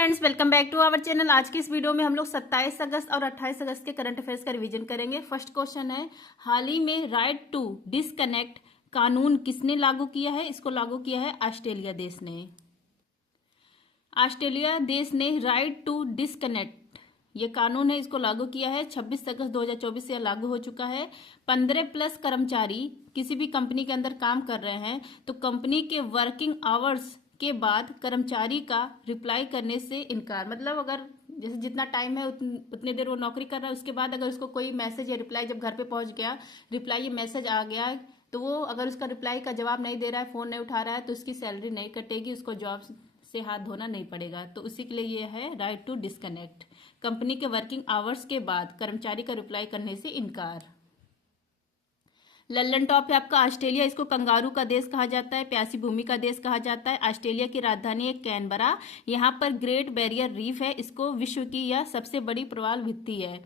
Friends, welcome back to our channel. आज की इस वीडियो में हम लोग 27 अगस्त और 28 अगस्त के करंट अफेयर्स का रिवीजन करेंगे। फर्स्ट क्वेश्चन है, हाल ही में राइट टू डिसकनेक्ट कानून किसने लागू किया है? इसको लागू किया है ऑस्ट्रेलिया देश ने। ऑस्ट्रेलिया देश ने राइट टू डिसकनेक्ट ये कानून है, इसको लागू किया है 26 अगस्त 2024 से लागू हो चुका है। 15+ कर्मचारी किसी भी कंपनी के अंदर काम कर रहे हैं तो कंपनी के वर्किंग आवर्स के बाद कर्मचारी का रिप्लाई करने से इनकार, मतलब अगर जैसे जितना टाइम है उतनी देर वो नौकरी कर रहा है, उसके बाद अगर उसको कोई मैसेज या रिप्लाई जब घर पे पहुंच गया, रिप्लाई या मैसेज आ गया, तो वो अगर उसका रिप्लाई का जवाब नहीं दे रहा है, फोन नहीं उठा रहा है, तो उसकी सैलरी नहीं कटेगी, उसको जॉब से हाथ धोना नहीं पड़ेगा। तो उसी के लिए ये है राइट टू डिसकनेक्ट। कंपनी के वर्किंग आवर्स के बाद कर्मचारी का रिप्लाई करने से इनकार। लल्लन टॉप है आपका ऑस्ट्रेलिया, इसको कंगारू का देश कहा जाता है, प्यासी भूमि का देश कहा जाता है। ऑस्ट्रेलिया की राजधानी है कैनबरा। यहाँ पर ग्रेट बैरियर रीफ है, इसको विश्व की यह सबसे बड़ी प्रवाल भित्ति है।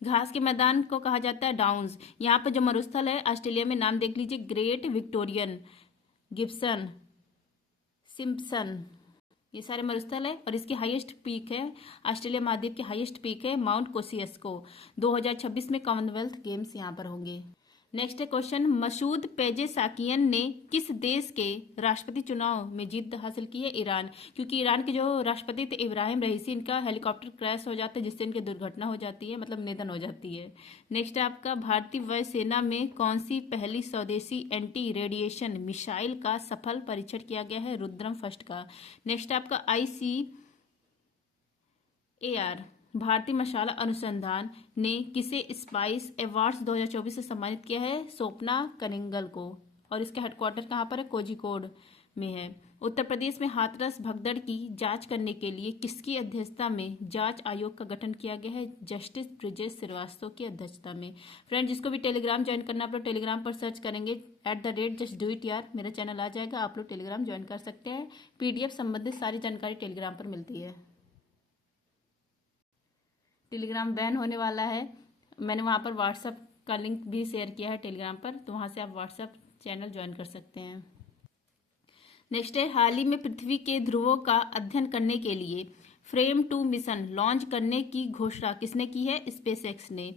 घास के मैदान को कहा जाता है डाउन्स। यहाँ पर जो मरुस्थल है ऑस्ट्रेलिया में, नाम देख लीजिए, ग्रेट विक्टोरियन, गिब्सन, सिम्पसन, ये सारे मरुस्थल है। और इसकी हाईएस्ट पीक है, ऑस्ट्रेलिया महाद्वीप की हाईएस्ट पीक है माउंट कोसियस्को। 2026 में कॉमनवेल्थ गेम्स यहाँ पर होंगे। नेक्स्ट क्वेश्चन, मसूद पेजेसाकियन ने किस देश के राष्ट्रपति चुनाव में जीत हासिल की है? ईरान, क्योंकि ईरान के जो राष्ट्रपति थे इब्राहिम रईसी, इनका हेलीकॉप्टर क्रैश हो जाता है जिससे इनकी दुर्घटना हो जाती है, मतलब निधन हो जाती है। नेक्स्ट है आपका, भारतीय वायुसेना में कौन सी पहली स्वदेशी एंटी रेडिएशन मिसाइल का सफल परीक्षण किया गया है? रुद्रम फर्स्ट का। नेक्स्ट आपका, ICAR भारतीय मसाला अनुसंधान ने किसे स्पाइस अवार्ड्स 2024 से सम्मानित किया है? स्वप्ना कनिंगल को। और इसका हेडक्वार्टर कहाँ पर है? कोझिकोड में है। उत्तर प्रदेश में हाथरस भगदड़ की जांच करने के लिए किसकी अध्यक्षता में जांच आयोग का गठन किया गया है? जस्टिस ब्रिजेश श्रीवास्तव की अध्यक्षता में। फ्रेंड, जिसको भी टेलीग्राम ज्वाइन करना, आप लोग टेलीग्राम पर सर्च करेंगे @just do it यार, मेरा चैनल आ जाएगा, आप लोग टेलीग्राम ज्वाइन कर सकते हैं। PDF संबंधित सारी जानकारी टेलीग्राम पर मिलती है। टेलीग्राम बैन होने वाला है, मैंने वहाँ पर व्हाट्सएप का लिंक भी शेयर किया है टेलीग्राम पर, तो वहाँ से आप व्हाट्सएप चैनल ज्वाइन कर सकते हैं। नेक्स्ट है, हाल ही में पृथ्वी के ध्रुवों का अध्ययन करने के लिए फ्रेम 2 मिशन लॉन्च करने की घोषणा किसने की है? स्पेसएक्स ने।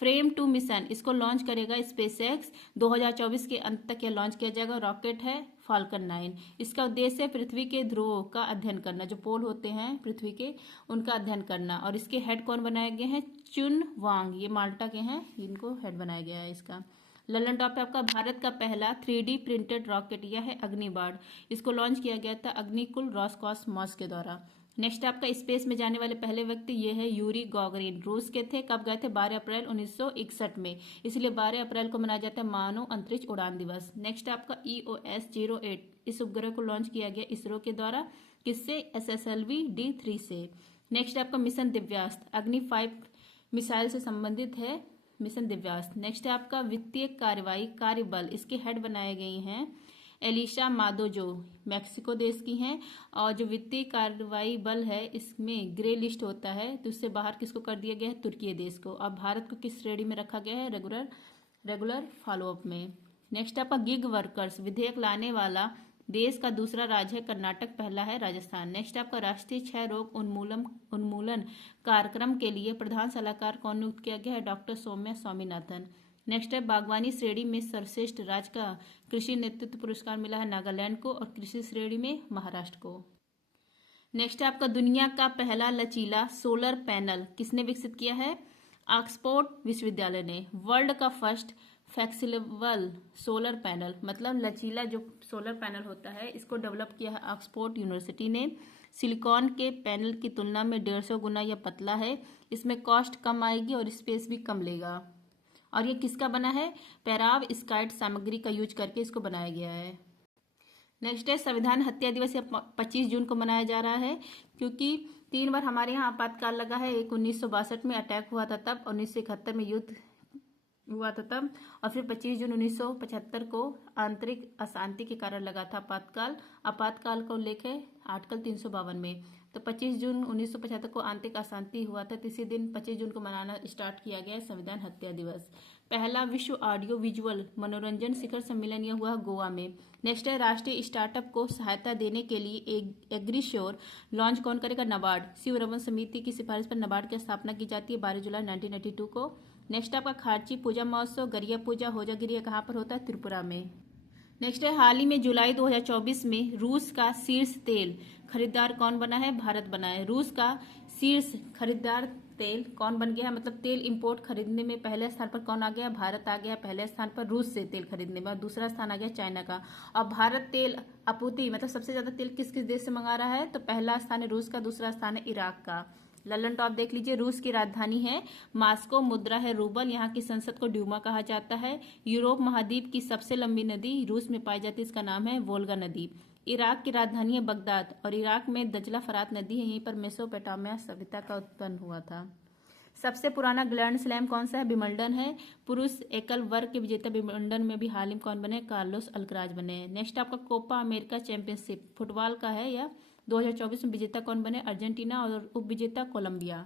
फ्रेम 2 मिशन, इसको लॉन्च करेगा स्पेसएक्स। 2024 के अंत तक यह लॉन्च किया जाएगा। रॉकेट है फाल्कन 9। इसका उद्देश्य है पृथ्वी के ध्रुवों का अध्ययन करना, जो पोल होते हैं पृथ्वी के, उनका अध्ययन करना। और इसके हेड कौन बनाए गए हैं? चुन वांग, ये माल्टा के हैं, इनको हेड बनाया गया है इसका। लल्लन टॉप पे आपका, भारत का पहला 3D प्रिंटेड रॉकेट, यह है अग्निबाण। इसको लॉन्च किया गया था अग्निकुल रॉसकॉस्मॉस के द्वारा। नेक्स्ट आपका, स्पेस में जाने वाले पहले व्यक्ति ये है यूरी गॉगरिन, रूस के थे। कब गए थे? 12 अप्रैल 1961 में, इसलिए 12 अप्रैल को मनाया जाता है मानव अंतरिक्ष उड़ान दिवस। नेक्स्ट आपका, EOS-08, इस उपग्रह को लॉन्च किया गया इसरो के द्वारा। किससे? SSLV-D3 से। नेक्स्ट आपका, मिशन दिव्यास्त्र, अग्नि 5 मिसाइल से संबंधित है मिशन दिव्यास्त्र। नेक्स्ट है आपका, वित्तीय कार्रवाई कार्यबल, इसके हेड बनाए गए हैं एलिशा मादो, जो मैक्सिको देश की हैं। और जो वित्तीय कार्रवाई बल है, इसमें ग्रे लिस्ट होता है, तो उससे बाहर किसको कर दिया गया है? तुर्की देश को। अब भारत को किस श्रेणी में रखा गया है? रेगुलर फॉलोअप में। नेक्स्ट आपका, गिग वर्कर्स विधेयक लाने वाला देश का दूसरा राज्य है कर्नाटक, पहला है राजस्थान। नेक्स्ट आपका, राष्ट्रीय क्षय रोग उन्मूलन कार्यक्रम के लिए प्रधान सलाहकार कौन नियुक्त किया गया है? डॉक्टर सौम्या स्वामीनाथन। नेक्स्ट है, बागवानी श्रेणी में सर्वश्रेष्ठ राज्य का कृषि नेतृत्व पुरस्कार मिला है नागालैंड को, और कृषि श्रेणी में महाराष्ट्र को। नेक्स्ट है आपका, दुनिया का पहला लचीला सोलर पैनल किसने विकसित किया है? ऑक्सफोर्ड विश्वविद्यालय ने। वर्ल्ड का फर्स्ट फ्लेक्सिबल सोलर पैनल, मतलब लचीला जो सोलर पैनल होता है, इसको डेवलप किया है ऑक्सफोर्ड यूनिवर्सिटी ने। सिलिकॉन के पैनल की तुलना में 150 गुना यह पतला है, इसमें कॉस्ट कम आएगी और स्पेस भी कम लेगा। और ये किसका बना है? पेराव स्काइट सामग्री का यूज करके इसको बनाया गया है। नेक्स्ट है, संविधान हत्या दिवस 25 जून को मनाया जा रहा है, क्योंकि 3 बार हमारे यहाँ आपातकाल लगा है। एक 1962 में अटैक हुआ था तब, 1971 में युद्ध हुआ था तब, और फिर 25 जून 1975 को आंतरिक अशांति के कारण लगा था आपातकाल को लेके आर्टिकल 352 में। तो 25 जून 1975 को आंतरिक अशांति हुआ था, इसी दिन 25 जून को मनाना स्टार्ट किया गया संविधान हत्या दिवस। पहला विश्व ऑडियो विजुअल मनोरंजन शिखर सम्मेलन यह हुआ गोवा में। नेक्स्ट है राष्ट्रीय स्टार्टअप को सहायता देने के लिए एग्रीश्योर लॉन्च कौन करेगा? नाबार्ड। शिव रमन समिति की सिफारिश पर नाबार्ड की स्थापना की जाती है 12 जुलाई 1982 को। नेक्स्ट आपका खार्ची पूजा महोत्सव गरिया पूजा होजागिरी कहाँ पर होता है? त्रिपुरा में। नेक्स्ट है हाल ही में जुलाई 2024 में रूस का शीर्ष तेल खरीदार कौन बना है? भारत बना है। रूस का शीर्ष खरीदार तेल कौन बन गया है? मतलब तेल इंपोर्ट खरीदने में पहले स्थान पर कौन आ गया? भारत आ गया पहले स्थान पर रूस से तेल खरीदने में, और दूसरा स्थान आ गया चाइना का। और भारत तेल आपूर्ति मतलब सबसे ज्यादा तेल किस किस देश से मंगा रहा है? तो पहला स्थान है रूस का, दूसरा स्थान है इराक का। ललन टॉप देख लीजिए। रूस की राजधानी है मास्को, मुद्रा है रूबल, यहाँ की संसद को ड्यूमा कहा जाता है। यूरोप महाद्वीप की सबसे लंबी नदी रूस में पाई जाती है, इसका नाम है वोल्गा नदी। इराक की राजधानी है बगदाद, और इराक में दजला फरात नदी है, यहीं पर मेसोपोटामिया सभ्यता का उत्पन्न हुआ था। सबसे पुराना ग्रैंड स्लैम कौन सा है? विंबलडन है। पुरुष एकल वर्ग के विजेता विंबलडन में भी हाल ही में कौन बने? कार्लोस अल्कराज बने हैं। नेक्स्ट आपका कोपा अमेरिका चैंपियनशिप फुटबॉल का है, या 2024 में विजेता कौन बने? अर्जेंटीना, और उप विजेता कोलंबिया।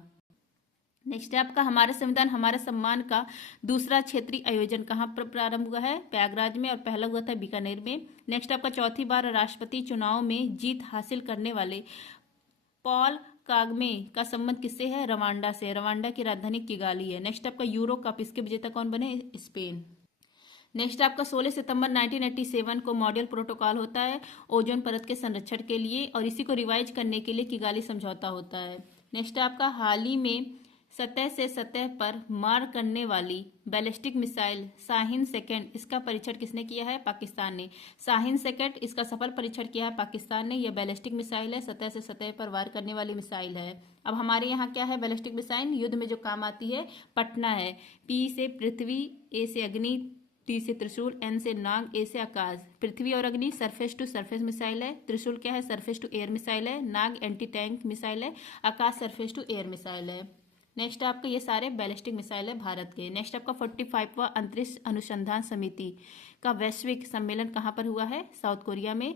नेक्स्ट है आपका हमारा संविधान हमारा सम्मान का दूसरा क्षेत्रीय आयोजन कहाँ पर प्रारंभ हुआ है? प्रयागराज में, और पहला हुआ था बीकानेर में। नेक्स्ट आपका चौथी बार राष्ट्रपति चुनाव में जीत हासिल करने वाले पॉल कागमे का संबंध किससे है? रवांडा से। रवांडा की राजधानी किगाली है। नेक्स्ट आपका यूरो कप, इसके विजेता कौन बने? स्पेन। नेक्स्ट आपका 16 सितंबर 1987 को मॉन्ट्रियल प्रोटोकॉल होता है ओजोन परत के संरक्षण के लिए, और इसी को रिवाइज करने के लिए किगाली समझौता होता है। नेक्स्ट आपका हाल ही में सतह से सतह पर मार करने वाली बैलिस्टिक मिसाइल शाहीन सेकंड, इसका परीक्षण किसने किया है? पाकिस्तान ने। शाहीन सेकंड इसका सफल परीक्षण किया है पाकिस्तान ने। यह बैलिस्टिक मिसाइल है, सतह से सतह पर वार करने वाली मिसाइल है। अब हमारे यहाँ क्या है बैलिस्टिक मिसाइल? युद्ध में जो काम आती है। पटना है। पी से पृथ्वी, ए से अग्नि, टी से त्रिशूल, एन से नाग, ए से आकाश। पृथ्वी और अग्नि सरफेस टू सरफेस मिसाइल है। त्रिशूल क्या है? सरफेस टू एयर मिसाइल है। नाग एंटी टैंक मिसाइल है। आकाश सरफेस टू एयर मिसाइल है। नेक्स्ट आपका ये सारे बैलिस्टिक मिसाइल है भारत के। नेक्स्ट आपका 45वां अंतरिक्ष अनुसंधान समिति का वैश्विक सम्मेलन कहाँ पर हुआ है? साउथ कोरिया में।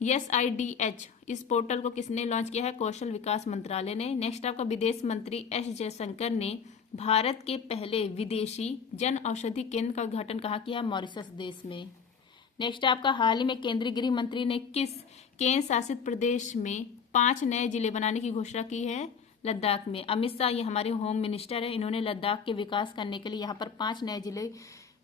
SIDH इस पोर्टल को किसने लॉन्च किया है? कौशल विकास मंत्रालय ने। नेक्स्ट आपका विदेश मंत्री S जयशंकर ने भारत के पहले विदेशी जन औषधि केंद्र का उद्घाटन कहाँ किया? मॉरिशस देश में। नेक्स्ट आपका हाल ही में केंद्रीय गृह मंत्री ने किस केंद्र शासित प्रदेश में 5 नए जिले बनाने की घोषणा की है? लद्दाख में। अमित शाह ये हमारे होम मिनिस्टर है, इन्होंने लद्दाख के विकास करने के लिए यहाँ पर 5 नए जिले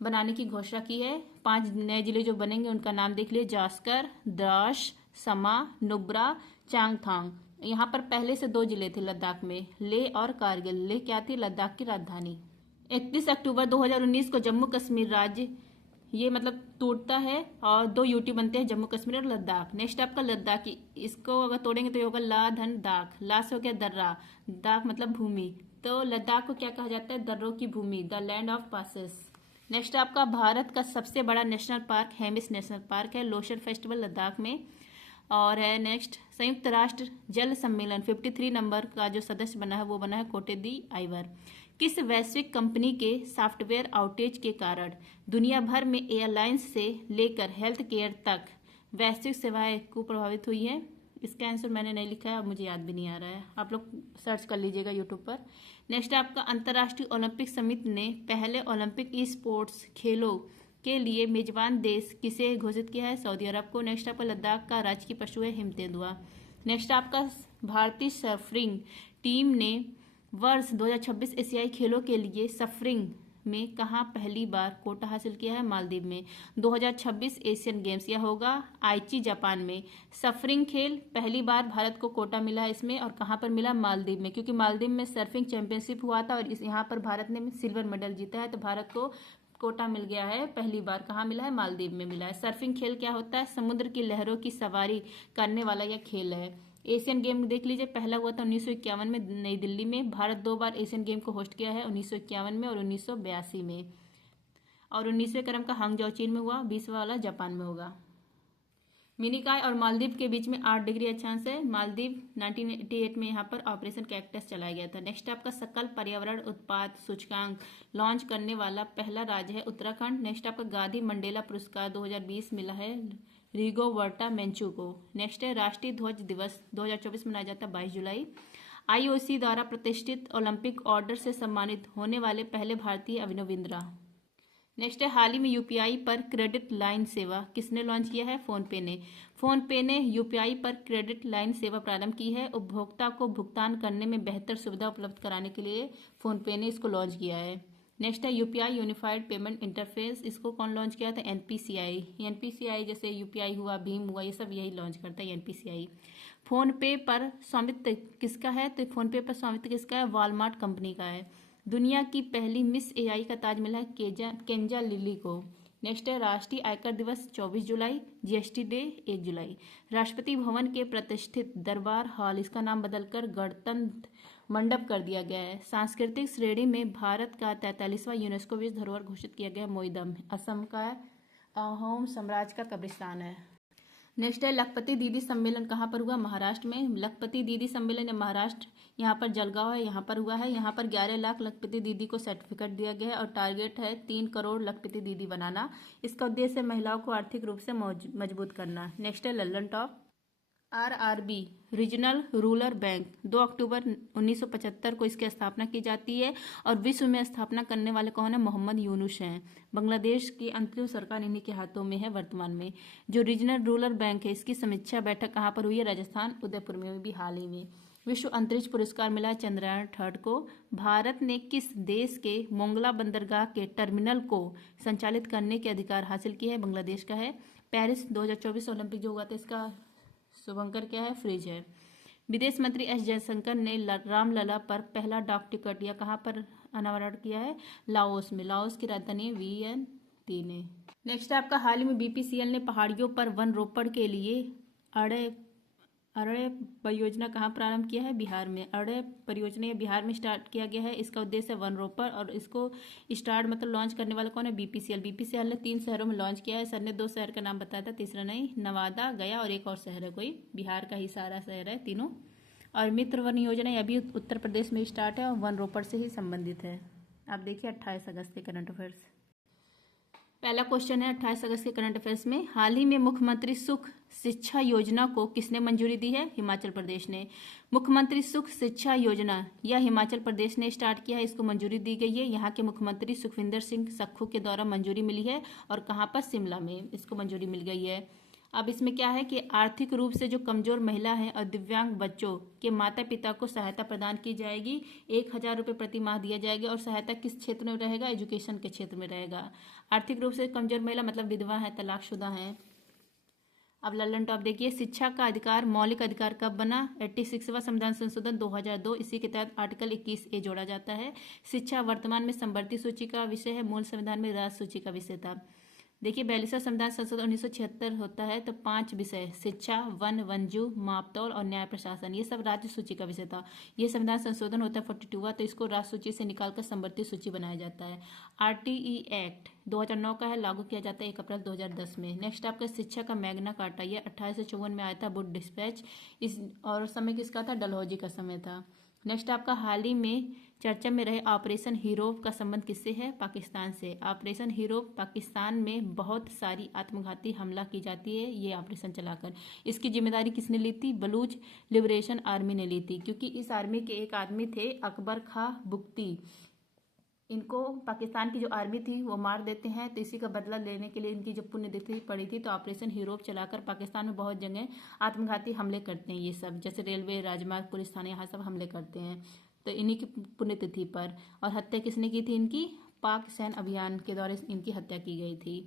बनाने की घोषणा की है। 5 नए जिले जो बनेंगे उनका नाम देख लिए। जास्कर, द्रास, समा, नुब्रा, चांगथांग। यहाँ पर पहले से 2 जिले थे लद्दाख में, लेह और कारगिल। लेह क्या थी? लद्दाख की राजधानी। 31 अक्टूबर 2019 को जम्मू कश्मीर राज्य ये मतलब टूटता है, और 2 यूटी बनते हैं, जम्मू कश्मीर और लद्दाख। नेक्स्ट आपका लद्दाखी, इसको अगर तोड़ेंगे तो ये होगा ला धन दाख। ला से हो गया दर्रा, दाख मतलब भूमि, तो लद्दाख को क्या कहा जाता है? दर्रों की भूमि, the land of passes. Next आपका भारत का सबसे बड़ा national park Hemis national park है, लोशर फेस्टिवल लद्दाख में। और है नेक्स्ट संयुक्त राष्ट्र जल सम्मेलन 53 नंबर का जो सदस्य बना है वो बना है कोटे दी आइवर। किस वैश्विक कंपनी के सॉफ्टवेयर आउटेज के कारण दुनिया भर में एयरलाइंस से लेकर हेल्थ केयर तक वैश्विक सेवाएं को प्रभावित हुई है? इसका आंसर मैंने नहीं लिखा है, मुझे याद भी नहीं आ रहा है, आप लोग सर्च कर लीजिएगा यूट्यूब पर। नेक्स्ट आपका अंतर्राष्ट्रीय ओलंपिक समिति ने पहले ओलंपिक ई स्पोर्ट्स खेलों के लिए मेजबान देश किसे घोषित किया है? सऊदी अरब को। नेक्स्ट आपका लद्दाख का राजकीय पशु है हिम तेंदुआ। नेक्स्ट आपका भारतीय सर्फिंग टीम ने वर्ष 2026 एशियाई खेलों के लिए सर्फिंग में कहाँ पहली बार कोटा हासिल किया है? मालदीव में। 2026 एशियन गेम्स यह होगा आईची जापान में। सर्फिंग खेल पहली बार भारत को कोटा मिला है इसमें, और कहाँ पर मिला? मालदीव में, क्योंकि मालदीव में सर्फिंग चैंपियनशिप हुआ था और यहाँ पर भारत ने सिल्वर मेडल जीता है, तो भारत को कोटा मिल गया है पहली बार। कहाँ मिला है? मालदीव में मिला है। सर्फिंग खेल क्या होता है? समुद्र की लहरों की सवारी करने वाला यह खेल है। एशियन गेम देख लीजिए, पहला हुआ था 1951 में नई दिल्ली में। भारत 2 बार एशियन गेम को होस्ट किया है, 1951 में और 1982 में। और 19वें क्रम का हांगझाओ चीन में हुआ, 20वां वाला जापान में होगा। मिनिकॉय और मालदीव के बीच में 8 डिग्री अक्षांश है। मालदीव 1988 में यहाँ पर ऑपरेशन कैक्टस चलाया गया था। नेक्स्ट आपका सकल पर्यावरण उत्पाद सूचकांक लॉन्च करने वाला पहला राज्य है उत्तराखंड। नेक्स्ट आपका गांधी मंडेला पुरस्कार 2020 मिला है रिगोवर्टा मेंचू को। नेक्स्ट है राष्ट्रीय ध्वज दिवस 2024 मनाया जाता है 22 जुलाई। IOC द्वारा प्रतिष्ठित ओलंपिक ऑर्डर से सम्मानित होने वाले पहले भारतीय अभिनव बिंद्रा। नेक्स्ट है हाल ही में यूपीआई पर क्रेडिट लाइन सेवा किसने लॉन्च किया है? फोन पे ने। फोन पे ने यूपीआई पर क्रेडिट लाइन सेवा प्रारंभ की है। उपभोक्ता को भुगतान करने में बेहतर सुविधा उपलब्ध कराने के लिए फोन पे ने इसको लॉन्च किया है। नेक्स्ट है यूपीआई यूनिफाइड पेमेंट इंटरफेस, इसको कौन लॉन्च किया था? एनपीसीआई। एनपीसीआई जैसे यूपीआई हुआ, भीम हुआ, ये सब यही लॉन्च करता है एनपीसीआई। फोन पे पर स्वामित्व किसका है? तो फोन पे पर स्वामित्व किसका है? वॉलमार्ट कंपनी का है। दुनिया की पहली मिस एआई का ताज मिला है केंजा लिली को। नेक्स्ट है राष्ट्रीय आयकर दिवस 24 जुलाई, जीएसटी डे 1 जुलाई। राष्ट्रपति भवन के प्रतिष्ठित दरबार हॉल, इसका नाम बदलकर गणतंत्र मंडप कर दिया गया है। सांस्कृतिक श्रेणी में भारत का 43वां यूनेस्को विश्व धरोहर घोषित किया गया मोइदम, असम का अहोम साम्राज्य का कब्रिस्तान है। नेक्स्ट है लखपति दीदी सम्मेलन कहाँ पर हुआ? महाराष्ट्र में। लखपति दीदी सम्मेलन महाराष्ट्र, यहाँ पर जलगांव है, यहाँ पर हुआ है। यहाँ पर 11 लाख लखपति दीदी को सर्टिफिकेट दिया गया है और टारगेट है 3 करोड़ लखपति दीदी बनाना। इसका उद्देश्य है महिलाओं को आर्थिक रूप से मजबूत करना। नेक्स्ट है Lallan top. RRB regional rural bank 2 अक्टूबर 1975 को इसकी स्थापना की जाती है और विश्व में स्थापना करने वाले कौन है? मोहम्मद यूनुस हैं। बांग्लादेश की अंतरिम सरकार इन्हीं के हाथों में है वर्तमान में। जो रीजनल रूरल बैंक है, इसकी समीक्षा बैठक कहाँ पर हुई है? राजस्थान उदयपुर में भी हाल ही में। विश्व अंतरिक्ष पुरस्कार मिला है चंद्रयान 3 को। भारत ने किस देश के मोंगला बंदरगाह के टर्मिनल को संचालित करने के अधिकार हासिल किए हैं? बांग्लादेश का है। पेरिस 2024 ओलंपिक जो हुआ था, इसका शुभंकर क्या है? फ्रिज है। विदेश मंत्री एस जयशंकर ने रामलला पर पहला डाक टिकट या कहाँ पर अनावरण किया है? लाओस में। लाओस की राजधानी वियनतिन है। नेक्स्ट है आपका हाल ही में बीपीसीएल ने पहाड़ियों पर वन रोपण के लिए अरण्य परियोजना कहाँ प्रारंभ किया है? बिहार में। अरण्य परियोजना बिहार में स्टार्ट किया गया है। इसका उद्देश्य है वन रोपण और इसको स्टार्ट मतलब लॉन्च करने वाला कौन है? बीपीसीएल। बीपीसीएल ने 3 शहरों में लॉन्च किया है। सर ने 2 शहर का नाम बताया था, तीसरा नहीं। नवादा, गया और एक और शहर है कोई, बिहार का ही सारा शहर है तीनों। और मित्र वन योजना यह भी उत्तर प्रदेश में स्टार्ट है और वन रोपण से ही संबंधित है। आप देखिए 28 अगस्त के करंट अफेयर्स। पहला क्वेश्चन है 28 अगस्त के करंट अफेयर्स में, हाल ही में मुख्यमंत्री सुख शिक्षा योजना को किसने मंजूरी दी है? हिमाचल प्रदेश ने। मुख्यमंत्री सुख शिक्षा योजना यह हिमाचल प्रदेश ने स्टार्ट किया है, इसको मंजूरी दी गई है। यहाँ के मुख्यमंत्री सुखविंदर सिंह सख्खू के द्वारा मंजूरी मिली है और कहाँ पर? शिमला में इसको मंजूरी मिल गई है। अब इसमें क्या है कि आर्थिक रूप से जो कमजोर महिला हैं और दिव्यांग बच्चों के माता पिता को सहायता प्रदान की जाएगी। 1,000 रुपये प्रति माह दिया जाएगा और सहायता किस क्षेत्र में रहेगा? एजुकेशन के क्षेत्र में रहेगा। आर्थिक रूप से कमजोर महिला मतलब विधवा है, तलाकशुदा है। अब लल्लन टॉप देखिए, शिक्षा का अधिकार मौलिक अधिकार कब बना? 86वां संविधान संशोधन 2002, इसी के तहत आर्टिकल 21A जोड़ा जाता है। शिक्षा वर्तमान में समवर्ती सूची का विषय है, मूल संविधान में राज्य सूची का विषय था। देखिए 42वां संविधान संशोधन 1976 होता है तो 5 विषय शिक्षा, वन, वनजू, मापतौल और न्याय प्रशासन, ये सब राज्य सूची का विषय था। ये संविधान संशोधन होता है 42वां, तो इसको राज्य सूची से निकालकर समवर्ती सूची बनाया जाता है। आरटीई एक्ट 2009 का है, लागू किया जाता है 1 अप्रैल 2010 में। नेक्स्ट आपका शिक्षा का मैग्ना कार्टा, ये 1854 में आया था, वुड डिस्पैच, इस और समय किसका था? डलहौजी का समय था। नेक्स्ट आपका हाल ही में चर्चा में रहे ऑपरेशन हीरोप का संबंध किससे है? पाकिस्तान से। ऑपरेशन हीरोप पाकिस्तान में बहुत सारी आत्मघाती हमला की जाती है ये ऑपरेशन चलाकर। इसकी जिम्मेदारी किसने ली थी? बलूच लिबरेशन आर्मी ने ली थी, क्योंकि इस आर्मी के एक आदमी थे अकबर खां बुख्ती। इनको पाकिस्तान की जो आर्मी थी वो मार देते हैं, तो इसी का बदला लेने के लिए इनकी जो पुण्यतिथि पड़ी थी, तो ऑपरेशन हीरोप चलाकर पाकिस्तान में बहुत जगह आत्मघाती हमले करते हैं ये सब, जैसे रेलवे, राजमार्ग, पुलिस थाने, यहाँ सब हमले करते हैं। तो इन्हीं की पुण्यतिथि पर। और हत्या किसने की थी इनकी? पाक सैन्य अभियान के द्वारा इनकी हत्या की गई थी।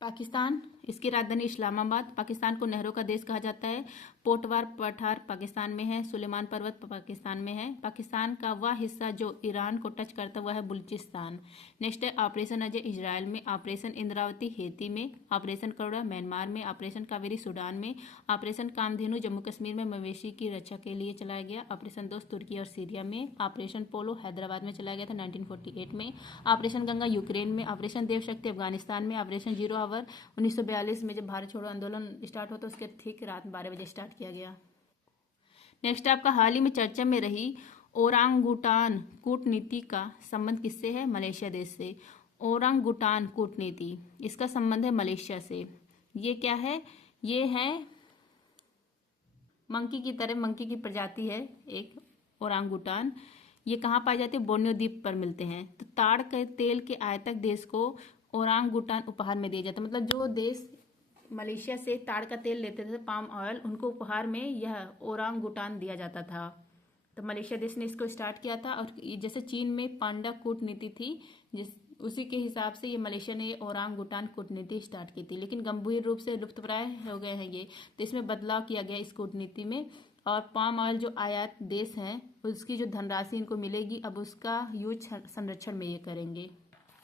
पाकिस्तान, इसकी राजधानी इस्लामाबाद। पाकिस्तान को नहरों का देश कहा जाता है। पोटवार पठार पाकिस्तान में है, सुलेमान पर्वत पाकिस्तान में है। पाकिस्तान का वह हिस्सा जो ईरान को टच करता हुआ है बलूचिस्तान। नेक्स्ट है ऑपरेशन अजय इजराइल में, ऑपरेशन इंद्रावती हेती में, ऑपरेशन करुणा म्यांमार में, ऑपरेशन कावेरी सूडान में, ऑपरेशन कामधेनु जम्मू कश्मीर में मवेशी की रक्षा के लिए चलाया गया, ऑपरेशन दोस्त तुर्की और सीरिया में, ऑपरेशन पोलो हैदराबाद में चलाया गया था 1948 में, ऑपरेशन गंगा यूक्रेन में, ऑपरेशन देवशक्ति अफगानिस्तान में, ऑपरेशन जीरो आवर 1942 में जब भारत छोड़ो आंदोलन स्टार्ट हुआ तो उसके ठीक रात 12 बजे स्टार्ट किया गया। नेक्स्ट आपका हाल ही में चर्चा में रही ओरांगुटान कूटनीति का संबंध किससे है? मलेशिया देश से। ओरांगुटान कूटनीति, इसका संबंध है मलेशिया से। ये क्या है? ये है मंकी की तरह, मंकी की प्रजाति है एक ओरांगुटान। ये कहाँ पाए जाते हैं? बोर्नियो द्वीप पर मिलते हैं। तो ताड़ के तेल के आयातक देश को ओरांगुटान उपहार में दिया जाता है। मतलब जो देश मलेशिया से ताड़ का तेल लेते थे, पाम ऑयल, उनको उपहार में यह ओरांगुटान दिया जाता था। तो मलेशिया देश ने इसको स्टार्ट किया था। और जैसे चीन में पांडा कूटनीति थी, जिस उसी के हिसाब से ये मलेशिया ने ये ओरांगुटान कूटनीति स्टार्ट की थी, लेकिन गंभीर रूप से लुप्तप्राय हो गए हैं ये। तो इसमें बदलाव किया गया इस कूटनीति में। और पाम ऑयल जो आयात देश हैं, उसकी जो धनराशि इनको मिलेगी, अब उसका यूज संरक्षण में ये करेंगे,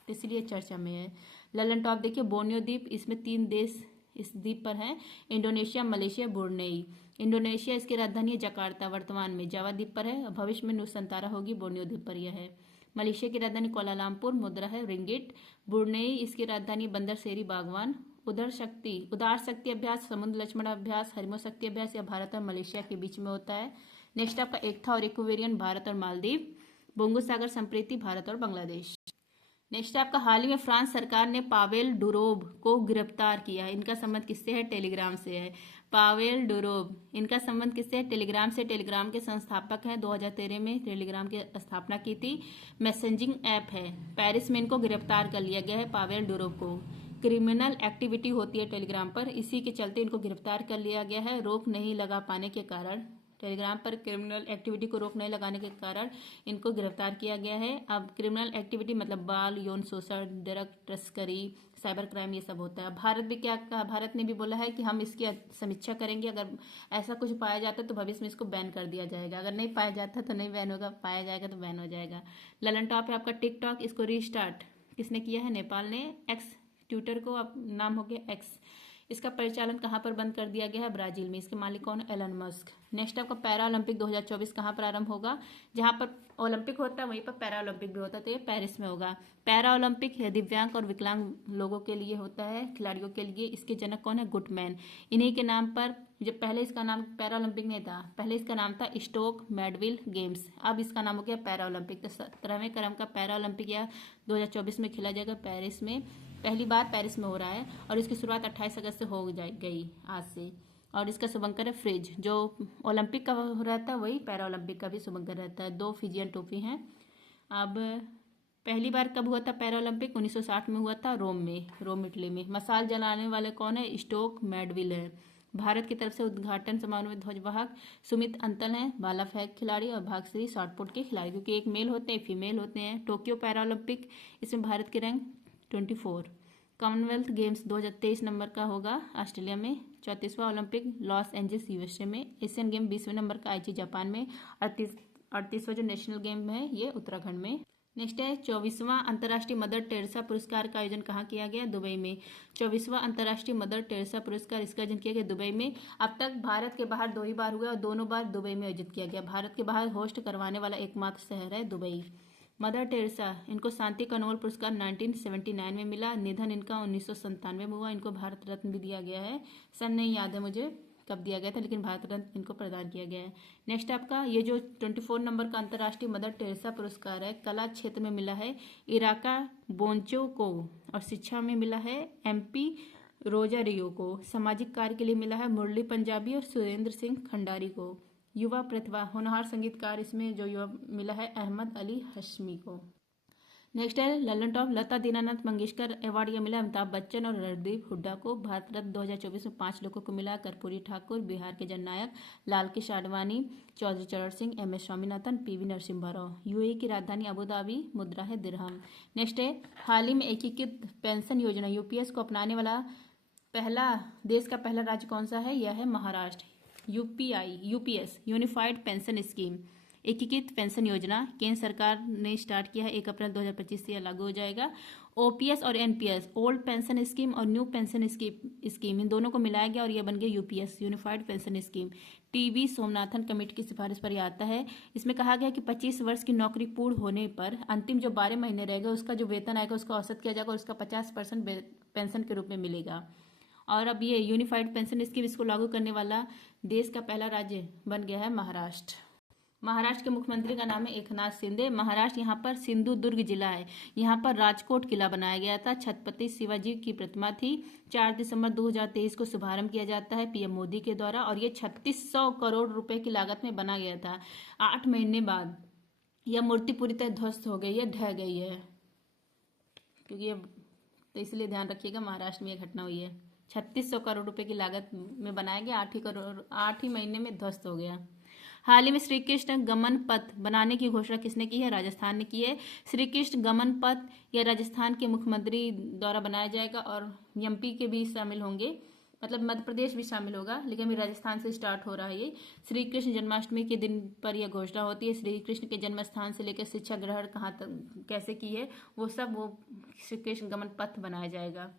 इसलिए चर्चा में है। ललन टॉप देखिए, बोर्नियो द्वीप, इसमें 3 देश इस द्वीप पर हैं, इंडोनेशिया, मलेशिया, ब्रुनेई। इंडोनेशिया, इसकी राजधानी है जकार्ता, वर्तमान में जावा द्वीप पर है, भविष्य में नुसंतारा होगी, बोर्नियो द्वीप पर यह है। मलेशिया की राजधानी कोलालमपुर, मुद्रा है रिंगिट। ब्रुनेई, इसकी राजधानी बंदर सेरी बागवान। उदार शक्ति अभ्यास, समुद्र लक्ष्मण अभ्यास, हरिमो शक्ति अभ्यास या भारत और मलेशिया के बीच में होता है। नेक्स्ट आपका एकथा और इक्वेरियन, भारत और मालदीव। बोंगो सागर संप्रीति, भारत और बांग्लादेश। नेक्स्ट आपका, हाल ही में फ्रांस सरकार ने पावेल डुरोब को गिरफ्तार किया है। इनका संबंध किससे है? टेलीग्राम से है। पावेल डुरोब, इनका संबंध किससे है? टेलीग्राम से। टेलीग्राम के संस्थापक हैं, 2013 में टेलीग्राम की स्थापना की थी। मैसेजिंग ऐप है। पेरिस में इनको गिरफ्तार कर लिया गया है, पावेल डुरोब को। क्रिमिनल एक्टिविटी होती है टेलीग्राम पर, इसी के चलते इनको गिरफ्तार कर लिया गया है, रोक नहीं लगा पाने के कारण। टेलीग्राम पर क्रिमिनल एक्टिविटी को रोक नहीं लगाने के कारण इनको गिरफ्तार किया गया है। अब क्रिमिनल एक्टिविटी मतलब बाल यौन शोषण, ड्रग तस्करी, साइबर क्राइम, ये सब होता है। भारत भी क्या कहा? भारत ने भी बोला है कि हम इसकी समीक्षा करेंगे, अगर ऐसा कुछ पाया जाता है तो भविष्य में इसको बैन कर दिया जाएगा, अगर नहीं पाया जाता तो नहीं बैन होगा, पाया जाएगा तो बैन हो जाएगा। ललन टॉप है आपका टिकटॉक, इसको रीस्टार्ट किसने किया है? नेपाल ने। एक्स, ट्विटर को अब नाम हो गया एक्स, इसका परिचालन कहाँ पर बंद कर दिया गया है? ब्राजील में। इसके मालिक कौन है? Elon Musk. नेक्स्ट आपका पैरा ओलंपिक 2024 कहाँ प्रारंभ होगा? जहाँ पर ओलंपिक होता है वहीं पर पैरा ओलंपिक भी होता है, तो ये पेरिस में होगा। पैरा ओलंपिक है दिव्यांग और विकलांग लोगों के लिए होता है, खिलाड़ियों के लिए। इसके जनक कौन है? गुटमैन। इन्हीं के नाम पर, जब पहले इसका नाम पैरा ओलंपिक नहीं था, पहले इसका नाम था स्टोक मैडविल गेम्स, अब इसका नाम हो गया पैरा ओलंपिक। तो 17वें क्रम का पैरा ओलंपिक या 2024 में खेला जाएगा पेरिस में। पहली बार पेरिस में हो रहा है और इसकी शुरुआत 28 अगस्त से हो गई आज से। और इसका शुभंकर है फ्रिज, जो ओलंपिक का रहता है वही पैरा ओलंपिक का भी शुभंकर रहता है। 2 फिजियन टोपी हैं। अब पहली बार कब हुआ था पैरा ओलंपिक? 1960 में हुआ था, रोम में, रोम इटली में। मसाल जलाने वाले कौन है? स्टोक मैडविल है। भारत की तरफ से उद्घाटन समारोह में ध्वजवाहक सुमित अंतल हैं, भाला फेंक खिलाड़ी, और भागश्री शॉटपुट के खिलाड़ी, क्योंकि एक मेल होते हैं फीमेल होते हैं। टोक्यो पैरा ओलंपिक, इसमें भारत के रैंक 24। कॉमनवेल्थ गेम्स 2023 नंबर का होगा ऑस्ट्रेलिया में। 34वां ओलंपिक लॉस एंजल्स यूएसए में। एशियन गेम 20वें नंबर का आईची जापान में। 38वां जो नेशनल गेम है ये उत्तराखंड में। नेक्स्ट है 24वां अंतर्राष्ट्रीय मदर टेरेसा पुरस्कार का आयोजन कहाँ किया गया? दुबई में। 24वां अंतर्राष्ट्रीय मदर टेरेसा पुरस्कार, इसका आयोजन किया गया दुबई में। अब तक भारत के बाहर 2 ही बार हुआ और दोनों बार दुबई में आयोजित किया गया। भारत के बाहर होस्ट करवाने वाला एकमात्र शहर है दुबई। मदर टेरेसा, इनको शांति का नोबेल पुरस्कार 1979 में मिला। निधन इनका 1997 में हुआ। इनको भारत रत्न भी दिया गया है, सन नहीं याद है मुझे कब दिया गया था, लेकिन भारत रत्न इनको प्रदान किया गया है। नेक्स्ट आपका ये जो 24 नंबर का अंतर्राष्ट्रीय मदर टेरेसा पुरस्कार है, कला क्षेत्र में मिला है इराका बोंचो को, और शिक्षा में मिला है MP रोजारियो को। सामाजिक कार्य के लिए मिला है मुरली पंजाबी और सुरेंद्र सिंह खंडारी को। युवा प्रतिभा होनहार संगीतकार, इसमें जो युवा मिला है अहमद अली हश्मी को। नेक्स्ट है ललन टॉप, लता दीनानाथ मंगेशकर अवार्ड यह मिला अमिताभ बच्चन और रणदीप हुड्डा को। भारत रत्न 2024 में 5 लोगों को मिला, कर्पूरी ठाकुर, बिहार के जननायक लाल कृष्ण आडवाणी, चौधरी चरण Singh, MS Swaminathan, PV Narasimha Rao. UAE की राजधानी अबू धाबी, मुद्रा है दिरहम। नेक्स्ट है हाल ही में एकीकृत पेंशन योजना UPS को अपनाने वाला देश का पहला राज्य कौन सा है? यह है Maharashtra. UPS unified pension scheme, एकीकृत पेंशन योजना केंद्र सरकार ने स्टार्ट किया है। 1 अप्रैल 2025 से यह लागू हो जाएगा। OPS और NPS, ओल्ड पेंशन स्कीम और न्यू पेंशन स्कीम, इन दोनों को मिलाया गया और यह बन गया UPS unified pension scheme. TV Somanathan committee की सिफारिश पर यह आता है। इसमें कहा गया कि 25 वर्ष की नौकरी पूर्ण होने पर अंतिम जो 12 महीने रहेगा उसका जो वेतन आएगा उसका औसत किया जाएगा और उसका 50% पेंशन के रूप में मिलेगा। और अब ये यूनिफाइड पेंशन स्कीम, इसको लागू करने वाला देश का पहला राज्य बन गया है महाराष्ट्र। महाराष्ट्र के मुख्यमंत्री का नाम है एकनाथ शिंदे। महाराष्ट्र, यहाँ पर सिंधुदुर्ग जिला है। यहाँ पर राजकोट किला बनाया गया था। छत्रपति शिवाजी की प्रतिमा थी। 4 दिसंबर 2023 को शुभारंभ किया जाता है PM मोदी के द्वारा, और ये 3600 करोड़ रुपए की लागत में बना गया था। 8 महीने बाद यह मूर्ति पूरी तरह ध्वस्त हो गई है, ढह गई है, क्योंकि ये तो इसलिए ध्यान रखिएगा महाराष्ट्र में यह घटना हुई है। 3600 करोड़ रुपए की लागत में बनाया गया, 8 ही महीने में ध्वस्त हो गया। हाल ही में श्री कृष्ण गमन पथ बनाने की घोषणा किसने की है? राजस्थान ने की है। श्री कृष्ण गमन पथ यह राजस्थान के मुख्यमंत्री द्वारा बनाया जाएगा और एमपी के भी शामिल होंगे, मतलब मध्य प्रदेश भी शामिल होगा, लेकिन अभी राजस्थान से स्टार्ट हो रहा है ये। श्री कृष्ण जन्माष्टमी के दिन पर यह घोषणा होती है। श्री कृष्ण के जन्म स्थान से लेकर शिक्षा ग्रहण कहाँ तक कैसे की है वो श्री कृष्ण गमन पथ बनाया जाएगा।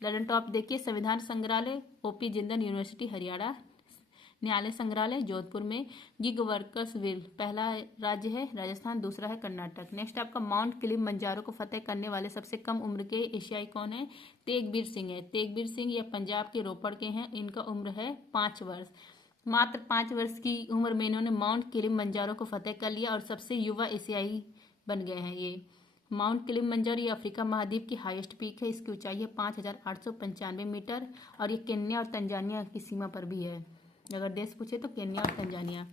ललन टॉप देखिए, संविधान संग्रहालय ओपी जिंदल यूनिवर्सिटी हरियाणा, न्यायालय संग्रहालय जोधपुर में। गिग वर्कर्स विल, पहला राज्य है राजस्थान, दूसरा है कर्नाटक। नेक्स्ट आपका माउंट किलिमंजारो को फतेह करने वाले सबसे कम उम्र के एशियाई कौन है? तेगबीर सिंह है। तेगबीर सिंह ये पंजाब के रोपड़ के हैं, इनका उम्र है 5 वर्ष। मात्र 5 वर्ष की उम्र में इन्होंने माउंट किलिमंजारो को फतेह कर लिया और सबसे युवा एशियाई बन गए हैं ये। माउंट किलिमंजारो ये अफ्रीका महाद्वीप की हाईएस्ट पीक है। इसकी ऊंचाई है 5895 मीटर और ये केन्या और तंजानिया की सीमा पर भी है। अगर देश पूछे तो केन्या और तंजानिया।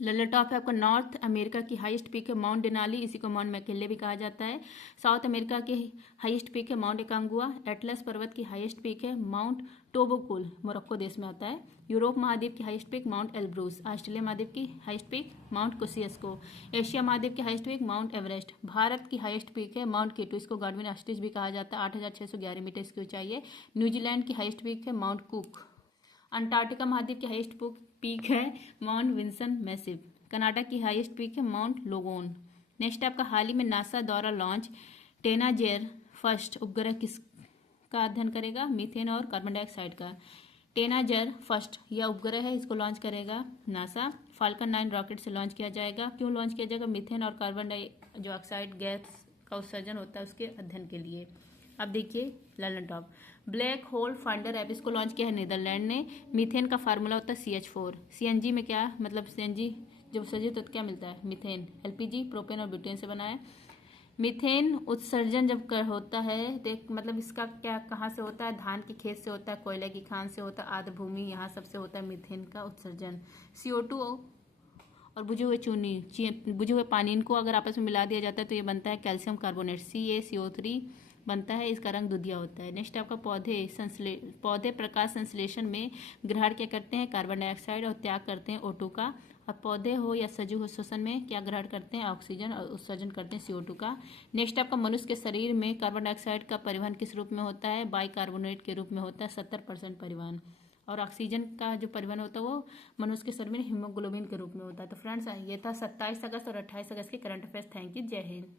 लल्ला टॉप है आपका नॉर्थ अमेरिका की हाईएस्ट पीक है माउंट डेनाली, इसी को माउंट मैकिन्ले भी कहा जाता है। साउथ अमेरिका की हाईएस्ट पीक है माउंट एकांगुआ। एटलस पर्वत की हाईएस्ट पीक है माउंट टोबोकुल, मोरक्को देश में आता है। यूरोप महाद्वीप की highest peak mount Elbrus. Australia महाद्वीप की हाईएस्ट पीक माउंट कोसियस्को। एशिया महाद्वीप की highest peak mount Everest. Bharat की हाईएस्ट पीक है माउंट केटू, इसको गार्डविन ऑस्ट्रिच भी कहा जाता है, 8611 मीटर इसकी ऊंचाई है। न्यूजीलैंड की हाईएस्ट पीक है माउंट कुक। अंटार्कटिका महाद्वीप की हाईएस्ट पीक है माउंट विंसन मैसिव। कनाडा की हाईएस्ट पीक है माउंट लोगोन। नेक्स्ट आपका हाल ही में नासा द्वारा लॉन्च टेनाजेर फर्स्ट उपग्रह किसका अध्ययन करेगा? मीथेन और कार्बन डाइऑक्साइड का। टेनाजेर फर्स्ट यह उपग्रह है, इसको लॉन्च करेगा नासा। फाल्कन 9 रॉकेट से लॉन्च किया जाएगा। क्यों लॉन्च किया जाएगा? मीथेन और कार्बन डाइऑक्साइड गैस का उत्सर्जन होता है उसके अध्ययन के लिए। अब देखिए Lalan top, black hole finder app, इसको लॉन्च किया है नीदरलैंड ने। मीथेन का फार्मूला होता है CH4। सीएनजी में क्या मतलब, सीएनजी जब उत्सर्जित तो क्या मिलता है? मीथेन। एलपीजी प्रोपेन और ब्यूटेन से बना है। मीथेन उत्सर्जन जब होता है देख मतलब इसका क्या कहाँ से होता है? धान के खेत से होता है, कोयले की खान से होता है, आर्द्र भूमि, यहाँ सबसे होता है मीथेन का उत्सर्जन। CO2 और बुझे हुए पानी, इनको अगर आपस में मिला दिया जाता है तो ये बनता है कैल्शियम कार्बोनेट, CaCO3 बनता है, इसका रंग दूधिया होता है। नेक्स्ट आपका पौधे प्रकाश संश्लेषण में ग्रहण क्या करते हैं? कार्बन डाइऑक्साइड और त्याग करते हैं O2 का। और पौधे हो या सजीव हो श्वसन में क्या ग्रहण करते हैं? ऑक्सीजन, और उत्सर्जन करते हैं CO2 का। नेक्स्ट आपका मनुष्य के शरीर में कार्बन डाइऑक्साइड का परिवहन किस रूप में होता है? बाइकार्बोनेट के रूप में होता है, 70% परिवहन। और ऑक्सीजन का जो परिवहन होता है वो मनुष्य के शरीर में हीमोग्लोबिन के रूप में होता है। तो फ्रेंड्स ये था 27 अगस्त और 28 अगस्त के करंट अफेयर्स। थैंक यू, जय हिंद।